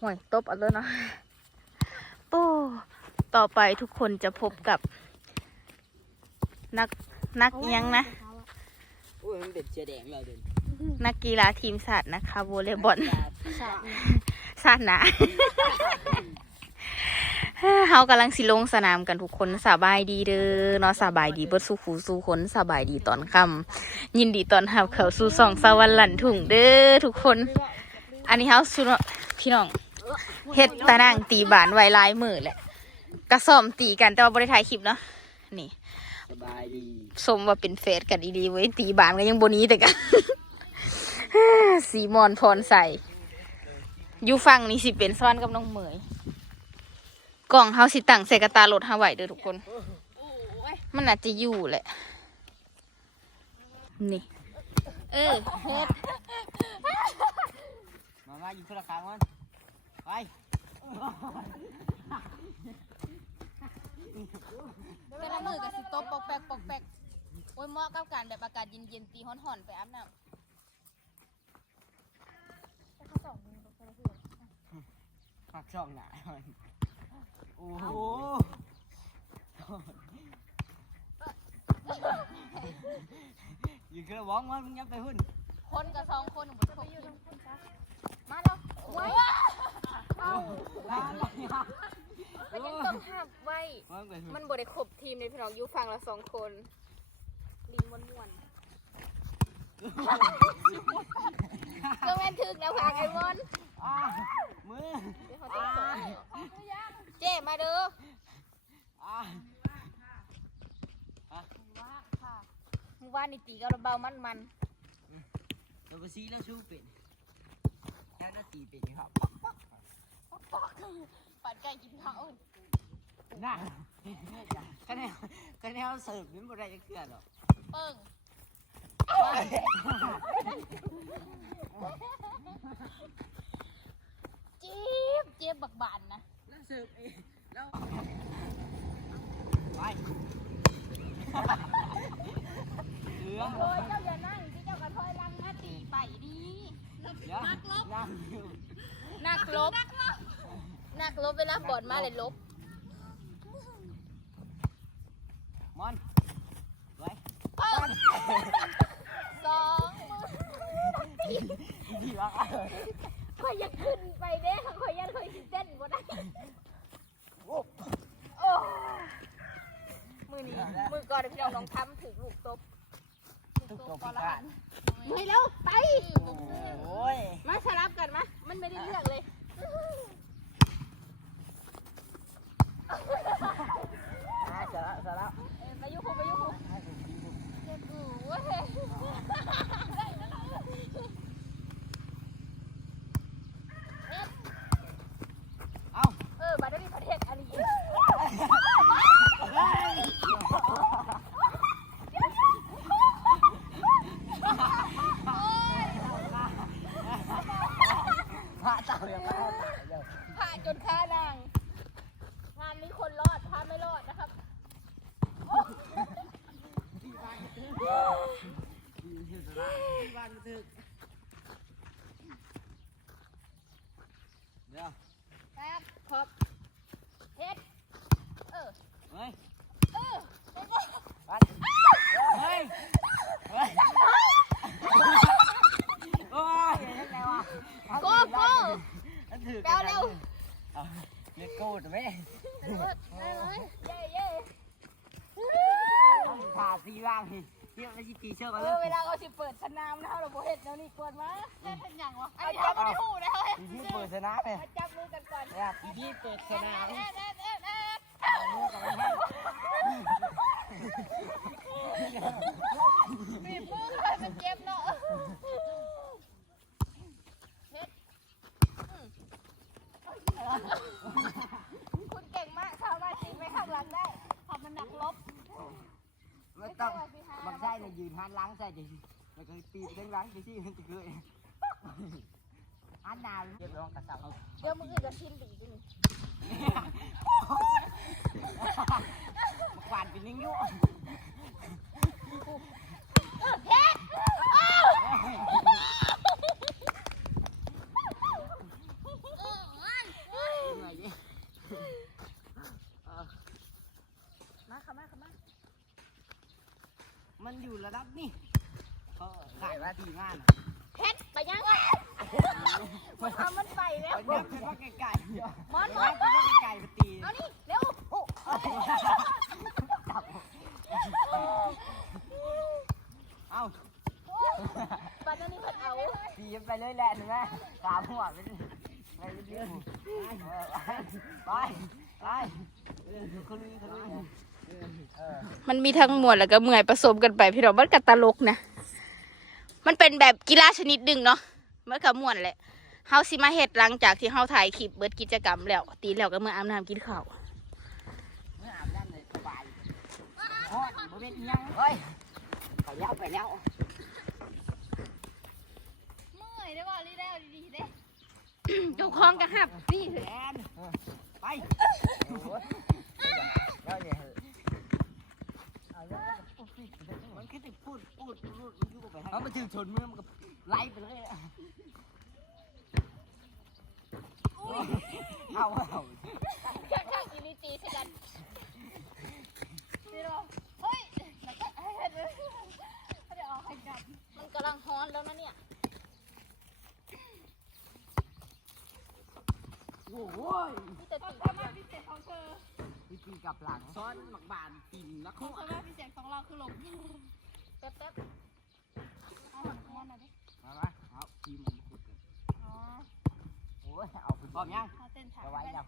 ห่วยตบเอาเลยเนาะโอ้ต่อไปทุกคนจะพบกับ นักนักอิหยังนะ โอ้ยมันเป็นเชือแดงเลยเดินนักกีฬาทีมชาตินะคะวอลเลย์บอลใช่ชาติหนาเฮากำลังสิลงสนามกันทุกคนสบายดีเด้อเนาะสบายดีเบิดสู้คูสู้คนสบายดีตอนค่ำยินดีตอนหับเขาสู่สองสวรรค์หลันถุงเด้อทุกคน อันนี้เฮาสุดพี่น้อง เฮ็ดตะนางตีบานไว้หลายมือแหละกระซ่อมตีกันแต่ว่าบ่ได้ถ่ายคลิปเนาะนี่สบายดีสมว่าเป็นเฟสกันดีๆไว้ยตีบานก็ยังบหนี้แต่กันสีมอนพรใส่อยู่ฟังนี่สิเป็นซ้อนกับน้องเหมยกล่องเฮาสิตั้งใส่กระตารถเฮาไว้เด้อทุกคน มันอาจจะอยู่แหละ นี่ เออเฮ็ดมามาอยู่คนละครั้งมัน ไปแต่ละมือกับสิตบปอกแปกปอกแปกโอ้ยเหมาะกับการแบบอากาศเย็นๆตีฮ้อนๆไปอาบน้ำหักช่องหนามันโอ้โหอยู่กระวองมันมึงยับไปหุ่นคนกับสองคนหมดครบอยู่ มาแล้วไว้ายมันยังต้องหับไว้ มันไปหุ่นมันบริครบทีมในพี่น้องอยู่ฝั่งละสองคนลิงม้วนมวนๆก็แม่นถึกแล้วค่ะไอ้มอนมือเจ๊มาด้ออ้ามึงว่านี่ตีกับเราเบามันมันเราไปซีแล้วชูเป็น แค่นาทีเป็นครับปอกปัดไก่กินข้าวน่าคะแนนคะแนนเสิร์ฟนี่บ่ได้จะเกลือหรอกเปิ้งเจ็บเจ็บบักบานนะแล้วเสิร์ฟเองแล้วไปเหลือ เดี๋ยวนั่งอยู่นักลบนักลบเวลาบอลมาเลยลบ มอนไว้สองมือดีมากข่อยอยากขึ้นไปเด้ข่อยยันข่อยสิเต้นบ่ได้โอ้โอ้มือนี้มือก่อนพี่น้องน้องทำถึงลูกตบตุ๊กตกพิการ มือแล้วไป โอ้ยมาสลับกันมามันไม่ได้เลือกเลยอ่าเสร็จแล้วเสร็จแล้วเอ้ยมายุคุมายุคุ ให้ผมกินดู เจ็บอูเว้ย เอ้า เออมาได้มีประเทศอันนี้ พระเจ้ายังไม่ตายเลย ผ่านจนฆ่านางงานนี้คนรอดพาไม่รอดนะครับ ที่บ้านที่บ้านถึกเดี๋ยว แป๊บขอบเฮ็ดเออ เฮ้ย เออ ปัดเฮ้ย เฮ้ย โอ้ยยังไงวะ โก้โก้ มันถือ แปลวเร็ว เอาเรียกโก้ถูกไหมได้ไหมเย้เย้ต้องถ่าซีบ้างเที่ยวไปจีปีเชื่อมาเอเลอยเวลาเขาสิเปิดสนามนะเราบ่เฮ็ดแล้วนี่กวนมาเล่นเป็นหยังวะไอ้เจ้าไม่ได้หูนะเฮ้ยปีที่เปิดชนะเลยมาจับมือกันก่อนเนี่ยปีที่เปิดชนะเอ็ดเอ็ดเอ็ดเอ็ดมือกับมันให้บีบมือเลยมันเจ็บเนาะเฮ็ดอืม คุณเก่งมากสามารถยิงไปข้างหลังได้ทำมันหนักลบไม่ต้องบางไส้เนี่ยยืนหันหล้างใส่จะแล้วก็ตีไปหล้างไปที่มันจะเกยหันหน้าเรียบร้อยกระสับเอาเดี๋ยวมึงอื่นจะชิมดีกินมากวาดเป็นนิ่งยุ่เฮ็ดอ้าว มันอยู่ระดับนี่เขา ขายว่าดีงานเพชรไปยังมันทำมันไปแล้วเอาเนี่ยคือว่าไก่ๆมอนมว่าอนคือว่าไก่ๆไปตี เอานี่เร็วเอ้าปันอันนี้เพิ่นเอาตีไปเลยแหละเห็นไหมสามหัวไปไปไปไปไปไปเออคนนี้คนนี้เออมันมีทั้งมวลแล้วก็เมื่อยผสมกันไปพี่น้องมันก็ตลกนะ มันเป็นแบบกีฬาชนิดหนึ่งเนาะมันก็ม่วนแหละเฮาสิมาเฮ็ดหลังจากที่เฮาถ่ายคลิปเบิดกิจกรรมแล้ว ตีแล้วก็เมื่ออาบน้ำกินข้าวเมื่ออาบน้ำเลยสบายโอ้ยบ่เป็นอิหยังเฮ้ยไปแล้วไปแล้วเมื่อยได้บ่รีได้ดีๆเด้เจ้าของก็หับสิแอนไปโอ้ยแล้วเนี่ยเอาแล้วก็ปุ๊บปิ๊บมัน คิดถึงพูดพูดพูดมันยุ่งไปให้มันถึงชนมือมันก็ไล่ไปเลยเอาเอาข้างๆอีลิตีใช่กันนี่เนาะเฮ้ยแล้วก็ให้เห็นเลยเดี๋ยวเอาให้จับมันกำลังฮ้อนแล้วนะเนี่ยโอ้ยพี่แต่ตีความสามารถพิเศษของเธอวิธีกับหลังซ้อนหมักบานปิ่นนะควาคู่มสามารถพิเศษของเราคือหลบ แป๊บแป๊บเอาหันคอหน่อยดิมาไหมเอาทีมมันขุดกันอ๋อโอ้ยเอาคุณพร้อมยังเอาเต้นฉากเอาไว้แล้ว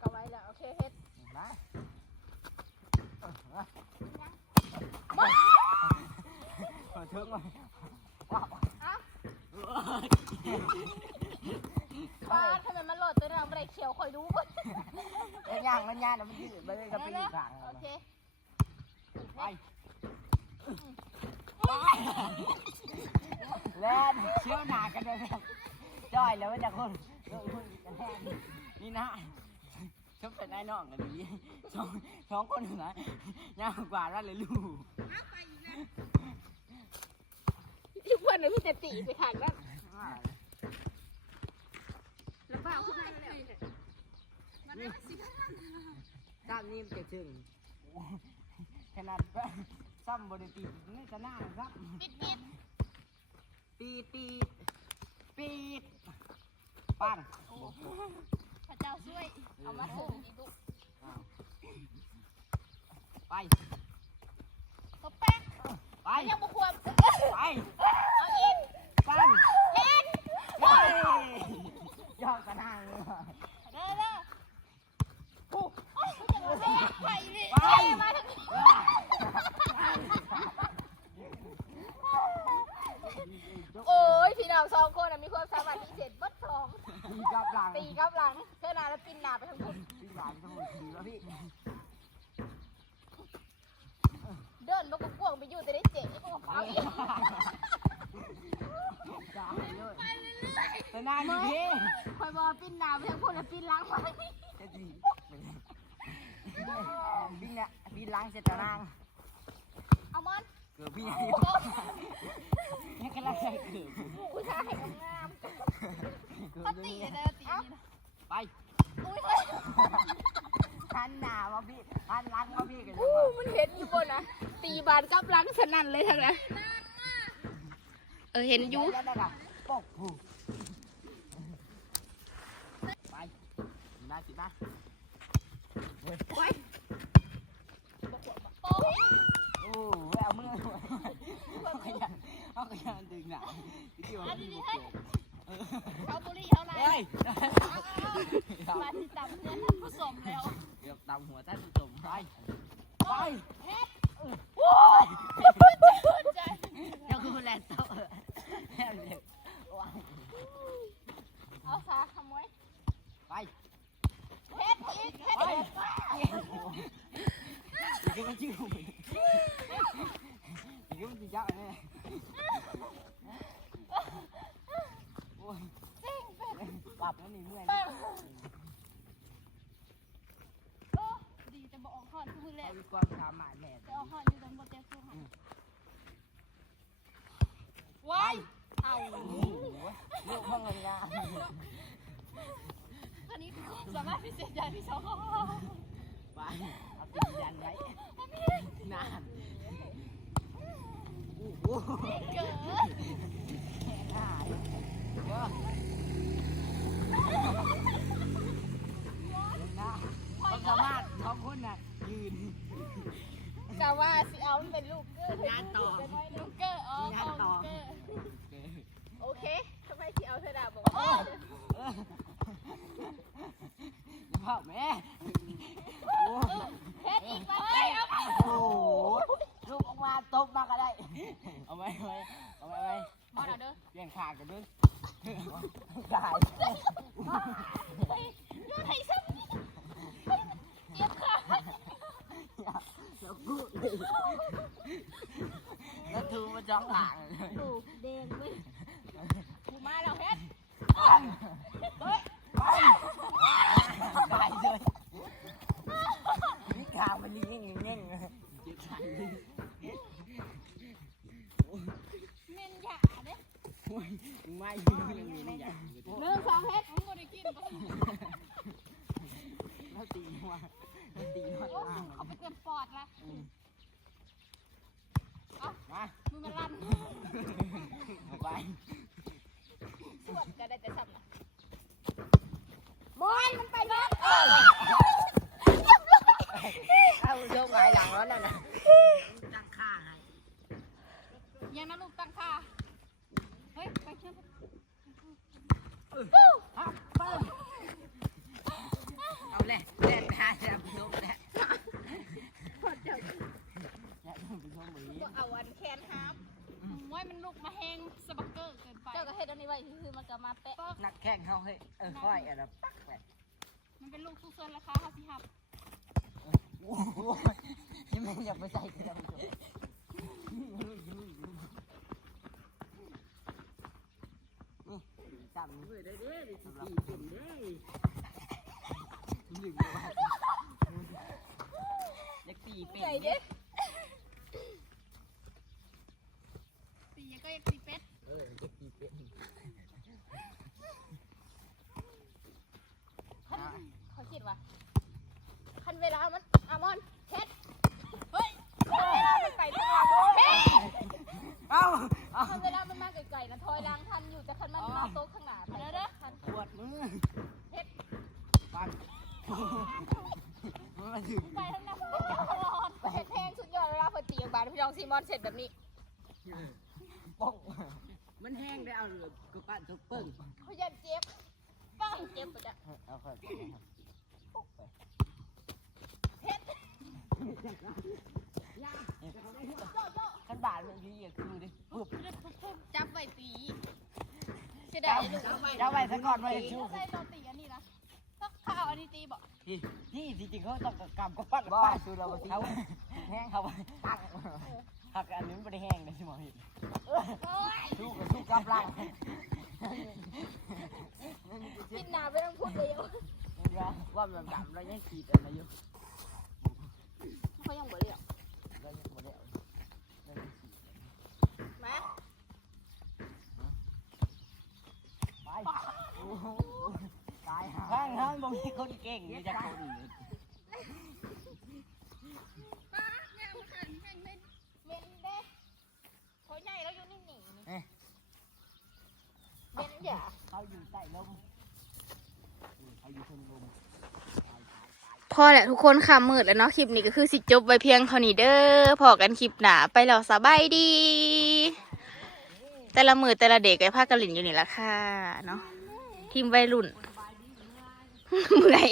ก็ไว้แล้วโอเคเฮ็ดเห็นไหมเออเออเทิงมาว้าวป้าทำไมมันโหลดตัวเราไม่ได้เขียวคอยดูก่อนเอ้ยย่างมันย่างนะมันยืดไปเลยกับไปอีกฝั่งโอเคไป เล่นเชี่ยวหนากันเลยครับจ้อยแล้วไม่จากคนเออคนกันแทนนี่นะชอบเป็นไอ้น้องกันดีสองสองคนนะย่างกว่าแล้วเลยลูกทุกวันเลยพี่แต่ตีไปทางนั้นแล้วป้าคุณนายแล้วนี่ซ้ำนี่มันจะถึง ขนาดว่าซ้ำบริตีนี่จะหน้าครับปิดปิดปีดปีดปีดปังพระเจ้าช่วย เอามาส่งดีดุไปตบแป๊กไป ยังบุควรไปเอาอีกปังเฮ็ดยอดกระนังเลย เด้อเด้อโอ้ยจะมาแทกไปดิ ไป มาถึง โอ้ยพี่น้องสองคนน่ะมีความสามารถพิเศษเบัดสอง มีกับหลัง ตีกับหลังเท่านั้นแล้วปินหนาไปทั้งหมด พี่หลานสมุนดีแล้วพี่ เดินบกกวงไปอยู่แต่ได้เจ๊เอาอีก จ้าเลยแต่นานอยู่พี่ คอยบอกปินหนาไปทั้งหมดแล้วปินหลังไปจะดีพี่เนี่ยพี่ล้างเสร็จแล้วนางเอามันเกือบพี่ไงนี่กำลังใจเกือบผู้ชายงามเกือบเขาเลตียเลยนะตีนี่นะไปอุ้ยหันหน้ามาพี่หันหลังมาพี่กันอู้มันเห็นอยู่บนนะตีบานกับหลังสนั่นเลยทั้งนั้นเออเห็นอยู่แล้วนะครับปกผูไป มาสิมาไว้โอ้ยโอ้เอามือเอาขยันเอาขยันดึงหนังที่ว่าพี่บอกเขาบุรีเขาไรเฮ้ยมาที่ตำเนี่ยผสมแล้วเกือบตำหัวท่านผู้ชมไปไปใจ เจ้าคือแลนด์โต้แลนด์เด็ก เอาสาขโมย ไป เฮ็ดอีกเฮ็ด ไป อีก นี่มันชื่อผมนี่มันจะยักษ์เนี่ยโอ้ยปรับแล้วนี่เมื่อย โอ้ดีจะบอกห อีกความสามารถแม่จะเอาหอนอยู่ตรงบนเตียงคือหอนว้ายเอาโอ้โหเลือกบ้างเลยนะอันนี้คือความสามารถพิเศษอย่างที่สองไปเอาตียันไว้นานโอ้เกิดหายเยอะนะความสามารถของคุณน่ะยืน กะว่าสิเอามันเป็นลูกเกอร์งานต่อ ลูกเกอร์อ๋อมีงานต่อลูกเกอร์โอเคทำไมที่เอาเธอดาบอกว่าเออพ่อแม่โอ้เพชรอีกมาเลยเอาไปโหลูกออกมาตบมาก็ได้เอาไหมเอาไหมเอาไหมเอาไหมเอาหน่อยเด้อ เปลี่ยนขากันด้วยได้ยูไทยซ้ำเจ็บขา แล้วกูแล้วทูมาจ้องหลังเลย ดูแดงเลยกูมาแล้วเพชร ได้เลยนี่ขาวมันยิ่งยิ่งยิ่งเจ็บใจ เมนหยาเด้ โอ้ย ไม่ยิงเลยมีนี่อย่างเรื่องสองเพชรมึงบ่ได้กินบ่แล้วตีมาแล้วตีมาโอ้เอาไปเต็มปอดละมามึงมาลั่นเอาไปสวดก็ได้แต่ซ้ำนะบอลมันไปรถเอาโยกหงายหลังแล้วนั่นน่ะตั้งค่าให้ ยังนะลูกตั้งค่าเฮ้ยไปเชื่อม เอาเปิ้ลเอาเลยเล่นไปหาแล้วโยกแล้วแล้วไปโยกหมี ก็เอาอันแคนฮาร์ม ว่ามันลูกมาแหงสบักเกอร์เกินไป เจ้าก็เฮ็ดอันนี้ไว้คือมันก็มาแปะนักแข่งเขาเฮ้ยเออค่อยอะไรปักแหละมันเป็นลูกสุกเซินราคาห้าสิบหับโอ้โหยังไม่อยากไปใส่กันแล้วนี่จำเลยได้เด้อสำหรับผมเด้อหนึ่งเลยเด็กตีเป็น ใหญ่เด้ตีก็ยังตีเป็ด เออ เด็กตีเป็นคันเขาคิดว่าคันเวลามันอามอนเช็ดเฮ้ยคันเวลามันไปทางเฮ้ยเอ้าเอาคันเวลามันมาไกลๆนะถอยหลังทันอยู่แต่คันมันมาโต๊ะข้างหน้าไปแล้วเด้อคันปวดมือเฮ็ดปันมันมาถึงไปทางหน้าตลอดเฮ็ดแพงสุดยอดเวลาเพิ่นตีอย่างบาดพี่น้องซีมอนเสร็จแบบนี้ป้อง มันแห้งได้เอากระปั้นทุกปึ้งเขายันเจ็บปังเจ็บปะจ๊ะเอาค่อยเฮ็ดขันบาทมันยี่คือดิปึ๊บจับไว้ตีเสียดายลูกจะไปซะก่อนไปชูใส่ตอนตีอันนี้นะต้องข้าวอันนี้ตีบอกที่ที่จริงๆเขาต้องกำกระปั้นกระปั้นชูเราเขาแห้งเขาตั้ง หักอันนี้ไม่ได้แห้งเลยใช่ไหมพี่โอ้ยสู้กับสู้กำลังปิดหน้าไม่ต้องพูดเดียวว่ามันดำแล้วยังขีดอะไรอยู่เขายังบ่เลี้ยวแล้วยังหมดแล้วมาไปตายข้างข้างบ่มีคนเก่งมีแต่คน ป้าเนี่ยมันขันแม่งเม่นเม่นเด้เขาใหญ่แล้วอยู่นิ่งๆนี่เม่นอย่าเขาอยู่ใต้ลมเขาอยู่ชนลมพอแหละทุกคนค่ะมืดแล้วเนาะคลิปนี้ก็คือสิจบไว้เพียงเท่านี้เด้อพอกันคลิปหนาไปแล้วสบายดี แต่ละมือแต่ละเด็กไอ้ภากระหลินอยู่นี่ละค่ะเนาะทีมวัยรุ่นเมื่อย